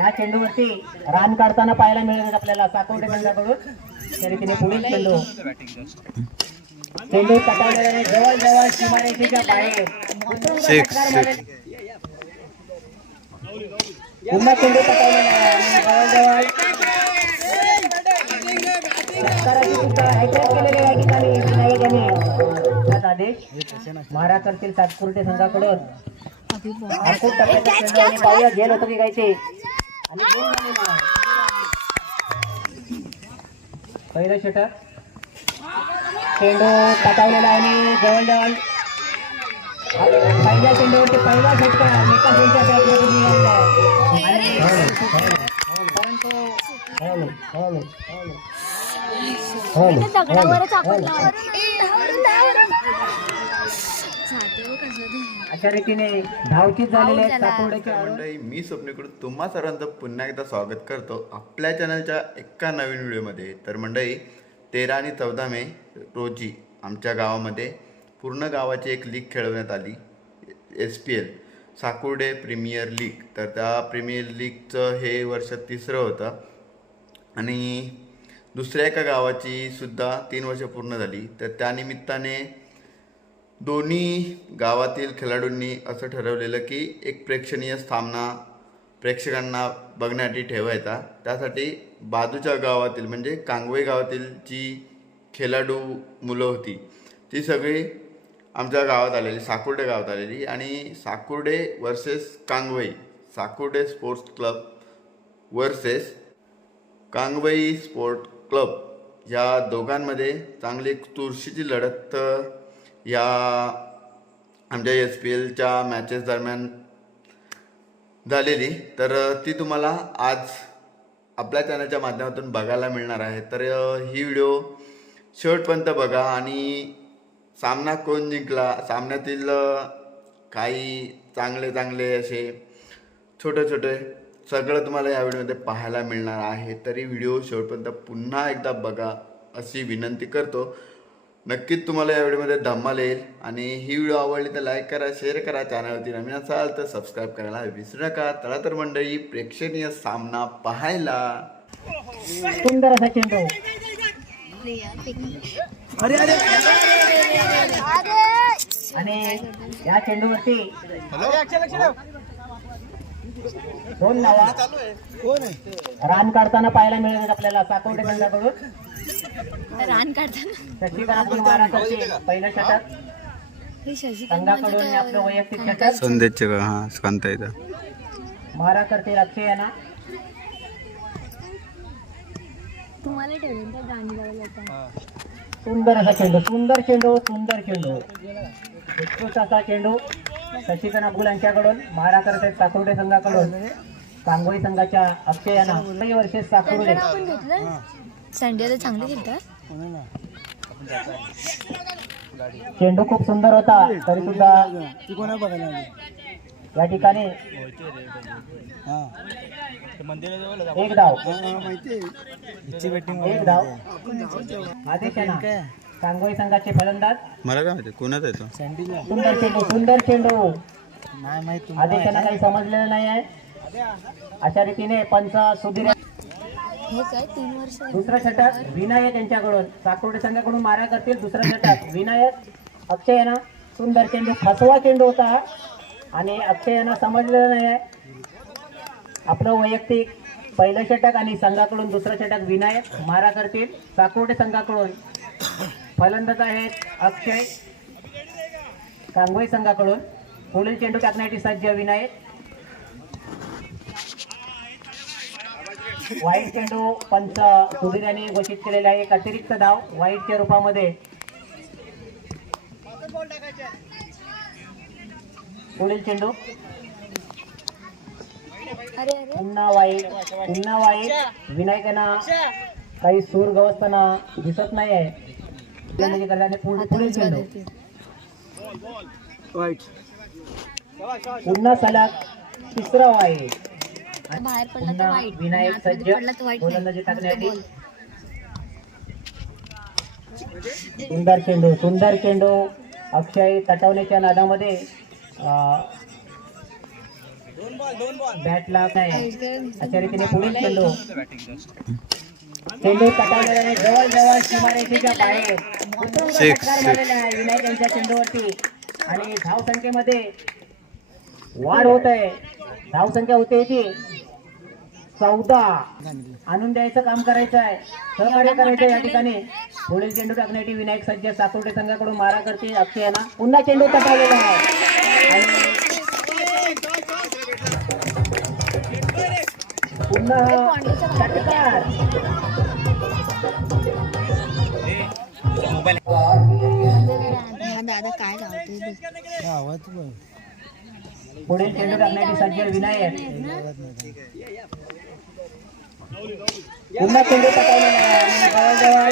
या चेंडूवरती रान काढताना पाहायला मिळेल आपल्याला साकोर्डे संघाकडून त्या रीतीने पुढील चेंडू. चेंडू कटावलेला जवळ जवळ सीमारेषेच्या बाहेर. पुन्हा चेंडू आहे जवळ आदेश महाराष्ट्रातील सातपुरते संघाकडून. चेंडू आणि पाहूया गेल होतं की काय ते पहिलं षटक चेंडू कटावलेला आहे आणि जवळजवळ पहिल्या चेंडूवरती पहिला षटकार एका चेंडूच्या. आणि परंतु अशा रीतीने झालेले. मंडळी मी स्वप्नीकडून तुम्हा सर्वांचं पुन्हा एकदा स्वागत करतो आपल्या चॅनलच्या एका नवीन व्हिडिओमध्ये. तर मंडळी तेरा आणि चौदा मे रोजी आमच्या गावामध्ये पूर्ण गावाची एक लीग खेळवण्यात आली S P L Sakurde premier league. तर त्या प्रीमियर लीगचं हे वर्ष तिसरं होतं आणि दुसऱ्या एका गावाची सुद्धा तीन वर्ष पूर्ण झाली. तर त्यानिमित्ताने दोन्ही गावातील खेळाडूंनी असं ठरवलेलं की एक प्रेक्षणीय सामना प्रेक्षकांना बघण्यासाठी ठेवायचा. त्यासाठी बाजूच्या गावातील म्हणजे कांगवे गावातील जी खेळाडू मुलं होती ती सगळी आमच्या गावात आलेली साकुर्डे गावात आलेली. आणि Sakurde versus Kangvai Sakurde sports club versus Kangvai sport club या दोघांमध्ये चांगली एक चुरशीची लढत या आमच्या एस पी एलच्या मॅचेस दरम्यान झालेली. तर ती तुम्हाला आज आपल्या चॅनलच्या माध्यमातून बघायला मिळणार आहे. तर ही व्हिडिओ शेवटपर्यंत बघा आणि सामना कोण जिंकला सामन्यातील काही चांगले चांगले असे छोटे छोटे सगळं तुम्हाला या व्हिडिओमध्ये पाहायला मिळणार आहे. तरी व्हिडिओ शेवटपर्यंत पुन्हा एकदा बघा अशी विनंती करतो. नक्कीच तुम्हाला या व्हिडिओमध्ये धम्माल येईल आणि ही व्हिडिओ आवडली तर लाईक करा शेअर करा चॅनलवरती नवीन असाल तर सबस्क्राईब करायला विसरू नका. चला तर मंडळी प्रेक्षणीय सामना पाहायला. सुंदर असा चेंडू आणि या चेंडूवरती दोन नावा रान काढताना पाहायला मिळेल आपल्याला संघाकडून रान काढताना. शशिकांत महाराष्ट्राचे पहिलं षटक हे संघाकडून आपलं वैयक्तिक षटक संदेशचे हां कांता येतं महाराष्ट्राचे अक्षय यांना. तुम्हाला ठेवलं गाणी गायला सुंदर असा चेंडू सुंदर चेंडू सुंदर चेंडू. उत्कृष्ट असा चेंडू शशिकांत अब्दुल यांच्याकडून महाराष्ट्राचे साकुर्डे संघाकडून. कांगोई संघाच्या अक्षय यांना काही वर्षे घेतलं? संडे तर चांगले खेळतात. चेंडू खूप सुंदर होता तरी सुद्धा या ठिकाणी एक डाव एक डाव आदेश कांगोई संघाचे फलंदाज. मला काय माहिती कोणाचा येतो सुंदर चेंडू सुंदर चेंडू. आदेशांना काही समजलेलं नाही आहे. अशा रीतीने पंच सुधीर दुसरं षटक विनायक यांच्याकडून साकोर्डे संघाकडून मारा करतील. दुसरं षटक विनायक अक्षय यांना सुंदर चेंडू फसवा चेंडू होता. आणि अक्षय यांना समजलेलं नाही आपलं वैयक्तिक पहिलं षटक आणि संघाकडून दुसरं षटक विनायक मारा करतील. साकोर्डे संघाकडून फलंदाज आहेत अक्षय. कांगोई संघाकडून पुढील चेंडू टाकण्यासाठी सज्ज विनायक. वाईट चेंडू पंच सुधीर यांनी घोषित केलेला आहे. एक अतिरिक्त धाव वाईटच्या रूपामध्ये. पुढील चेंडू. पुन्हा वाईट पुन्हा वाईट विनायकांना काही सूर गवसताना दिसत नाही आहे म्हणजे पुढे- पुढील चेंडू. पुन्हा सलग तिसरा वाईट बाहेर पडला तर वाईट. विनायक आणि आतमध्ये सज्ज पडला तर वाईट गोलंदाजी. टाकण्यासाठी. सुंदर चेंडू सुंदर चेंडू. अक्षय तटवण्याच्या नादामध्ये काय अशा रीतीने पुढील चेंडू. चेंडू तटावलेला आहे जवळ जवळ सीमारेषेच्या बाहेर विनायक यांच्या चेंडूवरती. आणि धाव संख्येमध्ये वाढ होत आहे. धाव संख्या होते ती चौदा. आणून द्यायचं काम करायचं आहे. सहकार्य करायचं आहे या ठिकाणी. पुढील चेंडू टाकण्यासाठी विनायक सज्ज साकोटे संघाकडून मारा करते अक्षय यांना. पुन्हा चेंडू तटावलेला आहे. पुन्हा दादा काय लावते पुढील चेंडू टाकण्यासाठी सज्ज विनायक. पुन्हा चेंडू टाकवलेला आहे. आणि जवळजवळ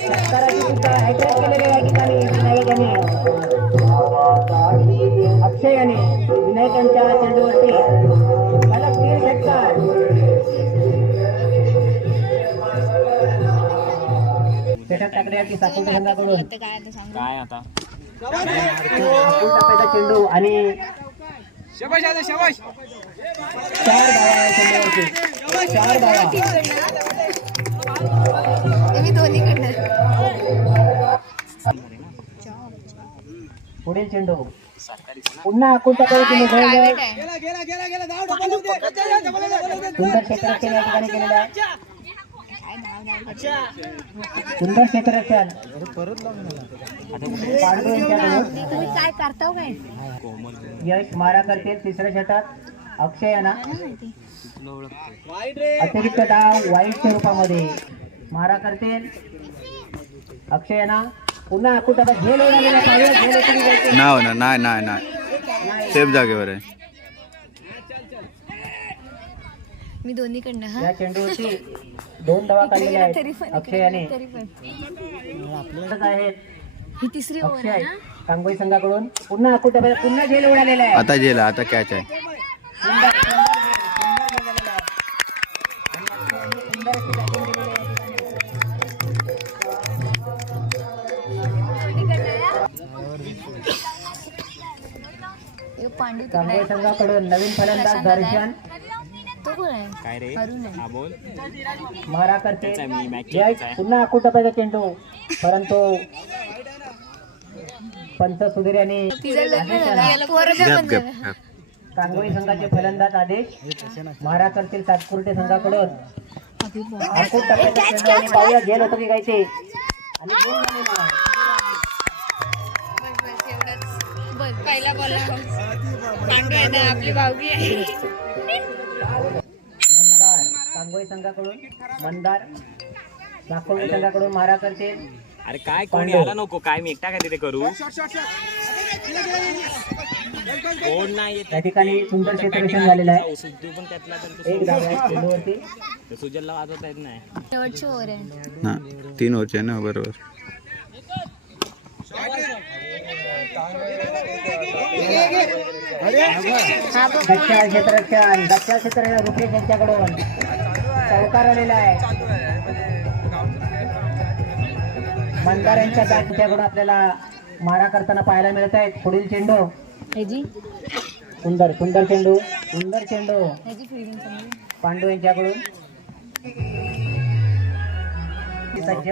षटकाराची सुद्धा हायटेक केलेली आहे या ठिकाणी विनायक यांनी अक्षय यांनी विनायकांच्या चेंडूवरती सलग तीन षटकार षटक टाकण्यासाठी साकोटे संघाकडून काय आता? हाकून टाकायचा चेंडू आणि शबाश आता शबाश चार धावा चेंडूवरती चार धावा पुढील चेंडू पुन्हा हाकून टाकायचा चेंडू सुंदर क्षेत्ररक्षण या ठिकाणी केलेलं आहे? सुंदर क्षेत्ररक्षण परत यांच्याकडून तुम्ही काय करताव काय यश मारा करतील तिसऱ्या षटक अक्षय यांना. अतिरिक्त डाव वाईट स्वरूपामध्ये. मारा करतील अक्षय यांना. पुन्हा टाका झेल ना नाही नाही नाही नाही. सेफ जागेवर आहे. मी दोन्हीकडनं हा? या चेंडूवरती दोन धावा काढलेल्या आहेत. पण अक्षय याने. तरी पण. तसंच आहेत. ही तिसरी ओव्हर आहे ना? कांगोई संघाकडून पुन्हा टाका पुन्हा झेल उडालेला आहे. आता जेला आता कॅच आहे. सुंदर सुंदर झेल, सुंदर गेलेला आहे. आणि अक्षयने सुंदर अशी batting केलेली आहे. हे पांडू तिकडे कांगोई आहे. संघाकडून नवीन फलंदाज दर्शन तो कोण आहे? काय रे? अरुण आहे. हा बोल. मारा करते. त्याचा मी जय. पुन्हा चेंडू. परंतु पंच सुधीर यांनी कांगोई संघाचे फलंदाज आदेश. मारा करतील सातपुरते संघाकडून गेल होतं की काय ते आणि. पहिला बॉल आपली भावगी आहे. मंदार कांगोई संघाकडून. मंदार नागपूर संघाकडून मारा करतील अरे काय कोणी. आला नको? काय मी एकटा काय तिथे करू? कोण नाही येत? या ठिकाणी सुंदर क्षेत्ररक्षण झालेलं आहे. तू पण त्यातला एक धाव आहे चेंडूवरती ते सुजलला वाजवता येत नाही. शेवटची ओव्हर आहे. ना तीन ओव्हरचे ना बरोबर. हा दक्षिण क्षेत्ररक्षण दक्षिण क्षेत्र रुपेश यांच्याकडून. चौकार आलेला आहे. मंदार यांच्या आपल्याला मारा करताना पाहायला मिळत आहेत? पुढील चेंडू? सुंदर सुंदर चेंडू. सुंदर चेंडू. पांडू यांच्याकडून. सज्ज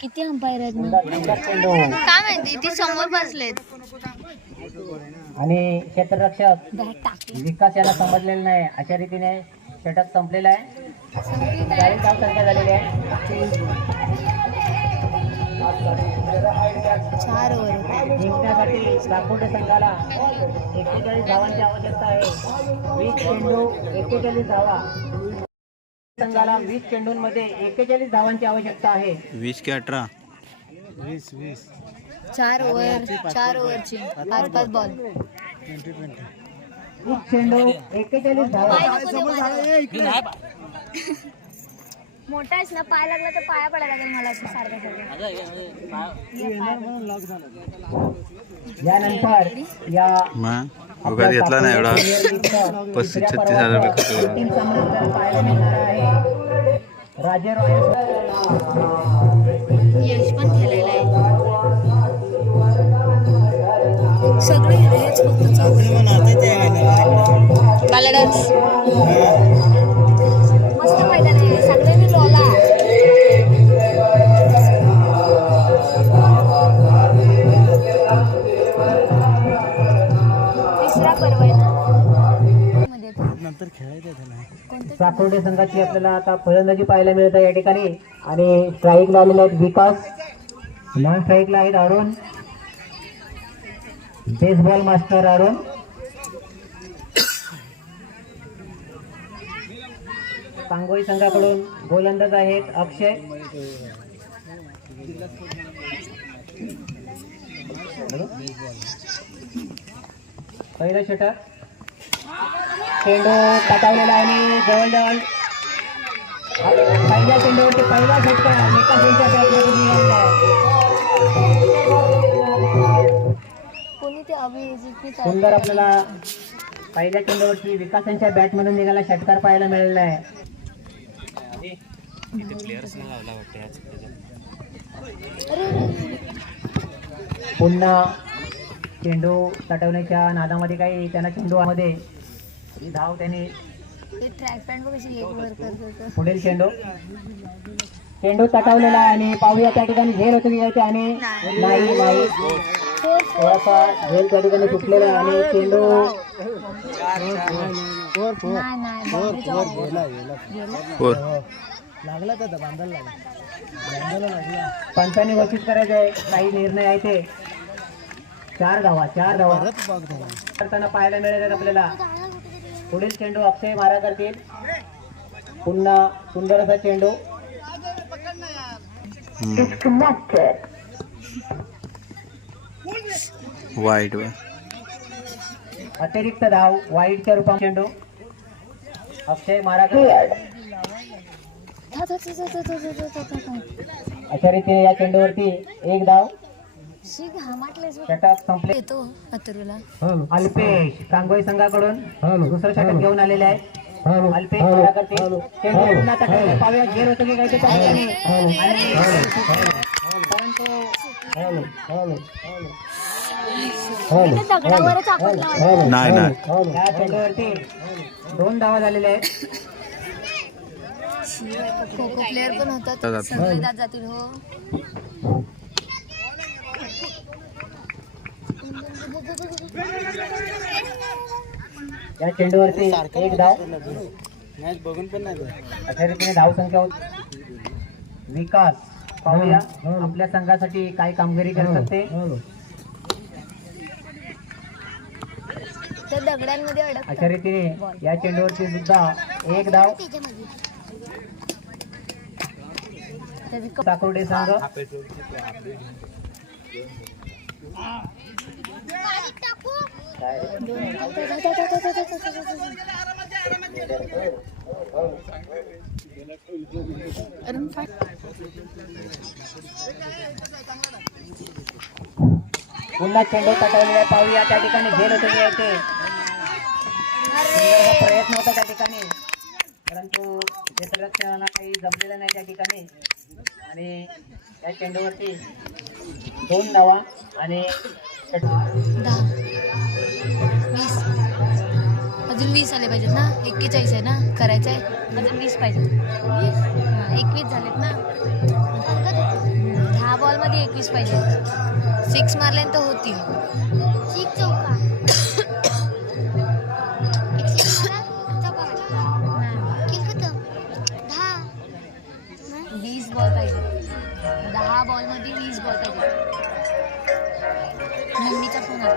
किती अंपायर आहेत काय माहिती ती समोर बसलेत. आणि क्षेत्ररक्षक विकास याला समजलेलं नाही. अशा रीतीने षटक संपलेलं आहे. चार ओव्हर जिंकण्यासाठी साकोटे संघाला एक्केचाळीस धावांची आवश्यकता आहे वीस चेंडू एक्केचाळीस धावा संघाला वीस चेंडूंमध्ये एक्केचाळीस धावांची आवश्यकता आहे वीस की अठरा चार ओव्हर चार ओव्हरची पाच पाच बॉल वीस चेंडू एक्केचाळीस धावा मोठा आहेस ना पाय लागला तर पाया पडायला लागेल मला असं सारखं सारखं. यानंतर या मग उगाच घेतला नाही एवढा. पस्तीस छत्तीस हजार रुपये खर्च राजे यश पण खेळलेला आहे. सगळे हेच फक्त डान्स. साकोर्डे संघाची आपल्याला आता फलंदाजी पाहायला मिळत आहे या ठिकाणी. आणि स्ट्राईकला आलेले आहेत विकास. नॉन स्ट्राईकला आहेत अरुण. Baseball master Arun. सांगोई संघाकडून गोलंदाज आहेत अक्षय. पहिलं षटक चेंडू पटावलेला आहे आणि जवळजवळ पहिल्या चेंडूवरती पहिला षटकार एका चेंडूच्या सुंदर आपल्याला पहिल्या चेंडूवरती विकासांच्या बॅटमधून निघाला षटकार पाहायला मिळालेला आहे. पुन्हा चेंडू तटवण्याच्या नादामध्ये काही त्यांना चेंडू मध्ये ही धाव त्यांनी. पुढील चेंडू चेंडू तटवलेला आहे आणि पाहूया त्या ठिकाणी झेल होते घ्यायचे आणि नाही. नाही थोडासा झेल त्या ठिकाणी सुटलेला आहे आणि चेंडू लागला तर बांधायला लागला. पंचांनी घोषित करायचे आहे. काही निर्णय आहे ते. चार धावा चार धावा. करताना पाहायला आहेत आपल्याला. पुढील चेंडू अक्षय मारा करतील पुन्हा सुंदर असा चेंडू. वाईट अतिरिक्त धाव वाईटच्या रूपात चेंडू. अक्षय मारा अशा रीतीने या चेंडूवरती एक धाव. शी घामाटले येतो अतुरला अल्पेश कांगोई संघाकडून दुसरं षटक घेऊन आलेले आहे अल्पेश पाहूया घेर होतो की दोन धावा झालेले आहेत खो खो प्लेअर पण होतात जातील हो या चेंडूवरती एक धाव मॅच बघून पण नाही. अशा रीतीने धाव संख्या होत. विकास पाहूया. आपल्या संघासाठी काय कामगिरी करतात ते त्या दगडांमध्ये अशा अडकतात रीतीने या चेंडूवरती सुद्धा एक धाव साकुर्डे संघ. पुन्हा चेंडू पटवलेला पाहूया. त्या ठिकाणी झेल होते प्रयत्न होता त्या ठिकाणी. परंतु क्षेत्ररक्षणाला काही जमलेलं नाही त्या ठिकाणी. आणि या चेंडूवरती दोन धावा आणि वीस अजून वीस आले पाहिजेत ना? एक्केचाळीस आहे ना? करायचं आहे अजून वीस पाहिजे हां, एकवीस झालेत ना? दहा बॉलमध्ये एकवीस पाहिजे सिक्स मारल्यानंतर होतील. वीस बॉल पाहिजे दहा बॉलमध्ये वीस बॉल पाहिजे मम्मीचा फोन आला.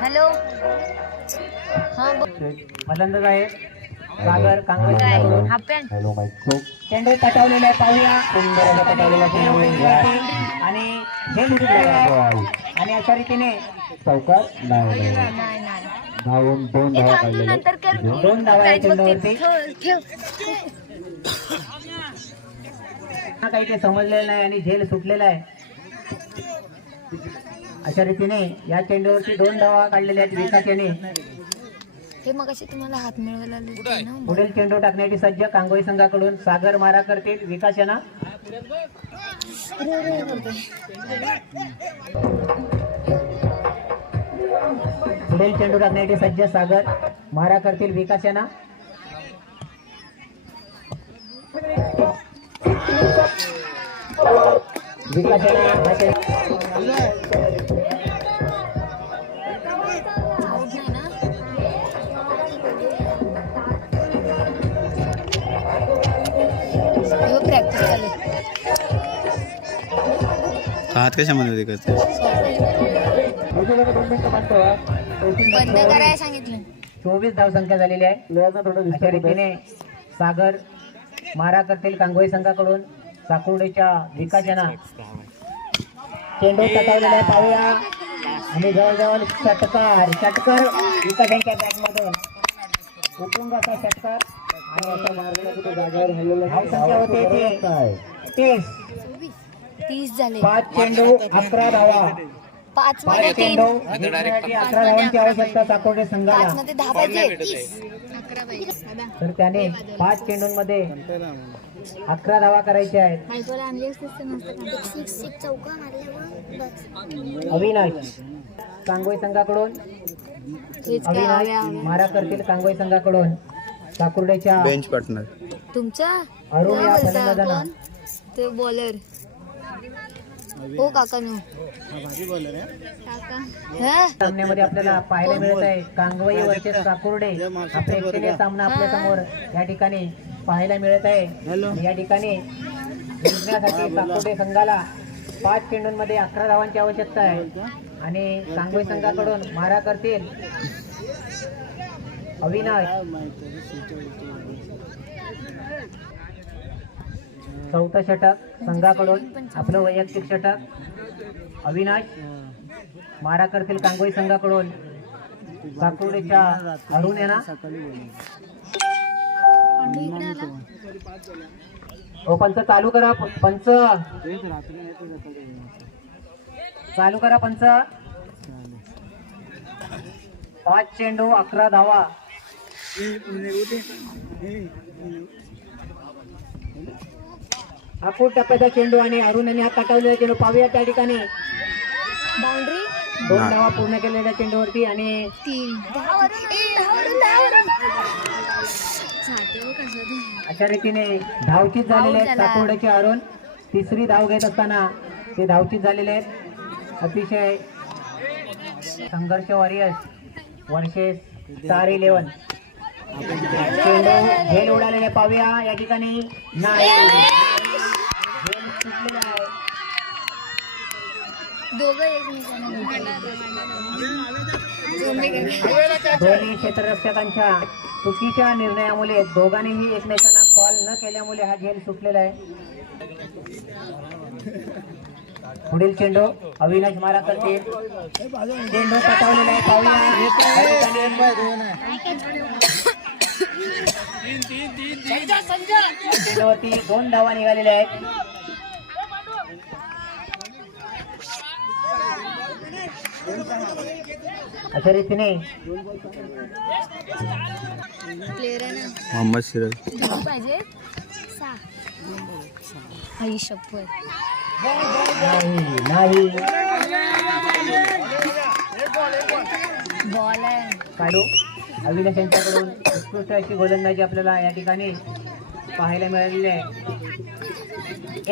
हॅलो? मलंदज आहे सागर कांगवे चेंडू पाहूया. आणि हे आणि अशा रीतीने चौकार दोन धावा काढलेले दोन. धावा काही ते समजलेलं नाही आणि झेल सुटलेला आहे. अशा रीतीने या चेंडूवरती दोन धावा काढलेल्या आहेत विकास याने हे मग अशी तुम्हाला हात मिळवायला ना? पुढील चेंडू टाकण्याची सज्ज कांगोई संघाकडून सागर मारा करतील विकास यांना. पुढील चेंडू टाकण्यासाठी सज्ज सागर मारा करतील विकास यांना विकास यांना हात कशामध्ये करते बंद करायला सांगितलं. चोवीस धावसंख्या झालेली आहे. अशा रीतीने सागर मारा करतील कांगोई संघाकडून साकुर्डीच्या विकास यांना चेंडू तटावलेला आहे पाहूया. आणि जवळजवळ षटकार षटकार विकास यांच्या बॅटमधून. असा षटकार. आणि असा मारलेला कुठे जागेवर. धावसंख्या होते तीस. तीस झाले. पाच चेंडू अकरा धावा. पाच मध्ये पाच तीन. चेंडू अकरा धावांची आवश्यकता साकोर्डे पाच संघाला. मध्ये दहा पाहिजे. अकरा पाहिजे तर त्याने पाच चेंडूंमध्ये अकरा धावा करायच्या आहेत. मायकोला आणली असतेस तर नसतं सिक्स सिक्स चौका मारल्यावर अविनाश कांगोई संघाकडून. हेच काय अविनाश हव्या हव्या मारा करतील कांगोई संघाकडून साकुर्डेच्या बेंच पार्टनर तुमचा अरुण या काय बोलता? फलंदाजांना कोण? ते बॉलर हो काका सामन्यामध्ये आपल्याला पाहायला मिळत आहे कांगवई वर्सेस साकुर्डे हा प्रेक्षणीय सामना आपल्यासमोर या ठिकाणी पाहायला मिळत आहे. या ठिकाणी जिंकण्यासाठी साकुर्डे संघाला पाच चेंडूंमध्ये अकरा धावांची आवश्यकता आहे. आणि कांगोई संघाकडून मारा करतील अविनाश. चौथं षटक संघाकडून आपलं वैयक्तिक षटक. अविनाश मारा करतील कांगोई संघाकडून काकुडेच्या अरुण आहे हो पंच चालू करा प- पंच. चालू करा पंच. पाच चेंडू अकरा धावा. अपूर टप्प्याचा चेंडू आणि अरुण यांनी हात टाकवलेला चेंडू. पाहूया त्या ठिकाणी. बाउंड्री. दोन धावा पूर्ण केलेल्या चेंडूवरती आणि. अशा रीतीने धावचीत झालेले आहेत. साकोर्ड्याचे अरुण. तिसरी धाव घेत असताना ते धावचीत झालेले आहेत. अतिशय संघर्ष वॉरियर्स वर्षेस स्टार इलेव्हन चेंडू झेल उडालेले पाहूया या ठिकाणी. नाही झेल सुटलेला आहे दोघं एकमेकांना दोन्ही क्षेत्ररक्षकांच्या चुकीच्या निर्णयामुळे दोघांनीही एकमेकांना कॉल न केल्यामुळे हा गेम सुटलेला आहे. पुढील चेंडू अविनाश मारा करते चेंडू पटवलेला आहे पाहूया. चेंडूवरती दोन धावा निघालेल्या आहेत. अशा रीतीने प्लेअर आहे ना मोहम्मद सिराज पाहिजे आई शपथ. नाही नाही. बॉल आहे. काढू अविनाश यांच्याकडून उत्कृष्ट अशी गोलंदाजी आपल्याला या ठिकाणी पाहायला मिळालेली आहे.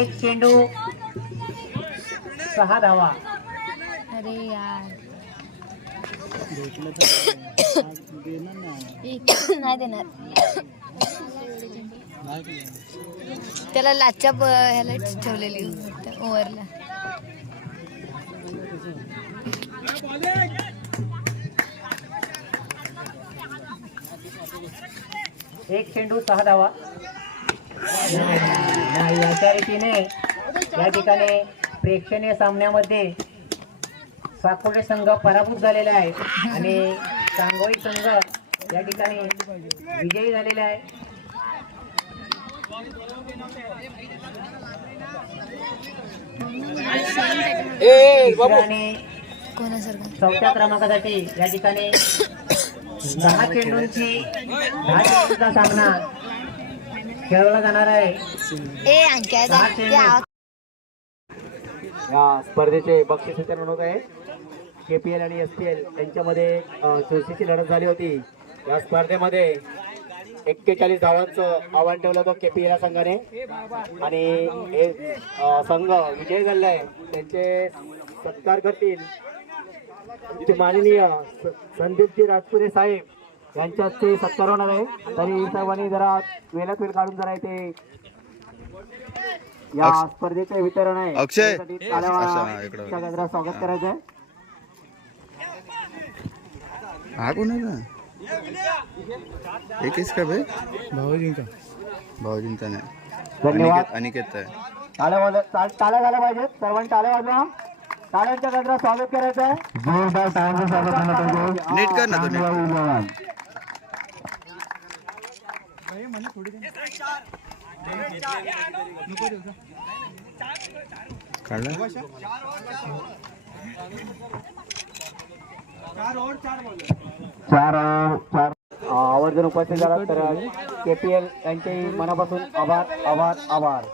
एक चेंडू सहा धावा. अरे यार। नाही देणार. त्याला लाच्या ह्याला ठेवलेली ओव्हरला. एक चेंडू सहा धावा. नाही अशा रीतीने या ठिकाणी प्रेक्षणीय सामन्यामध्ये साकोडे संघ पराभूत झालेला आहे. आणि सांगोई संघ या ठिकाणी विजयी झालेला आहे. चौथ्या क्रमांकासाठी या ठिकाणी दहा चेंडूंची दहा चेंडूंचा सामना खेळवला जाणार आहे. या स्पर्धेचे बक्षीस वितरण होत आहे. के पी एल आणि एस पी एल यांच्यामध्ये चुरशीची लढत झाली होती. या स्पर्धेमध्ये एक्केचाळीस धावांचं आव्हान ठेवलं होतं के पी एल संघाने. आणि हे संघ विजय झालाय. त्यांचे सत्कार करतील माननीय संदीपजी राजपुरे साहेब यांच्या हस्ते सत्कार होणार आहे. तरी सर्वांनी जरा वेळात वेळ काढून जरा इथे या स्पर्धेचे वितरण आहे. अक्षय. त्यासाठी टाळ्या अच्छा, इकडं. च्या गजरात स्वागत करायचं आहे हा कोणाचा एकच का भाई भाऊजींचा भाऊजींचा नाही धन्यवाद। अनिकेत अनिकेत आहे टाळ्या वाजव टा- टाळ्या झाल्या पाहिजेत। सर्वांनी टाळ्या वाजवा। टाळ्यांच्या गजरात स्वागत करायचं आहे. जोरदार टाळ्यांचं स्वागत झालं पाहिजे नीट कर ना तो नीट. काढला? चार चार. आवर्जून उपस्थित झाला तर के पी एल यांचे मनापासून आभार आभार आभार.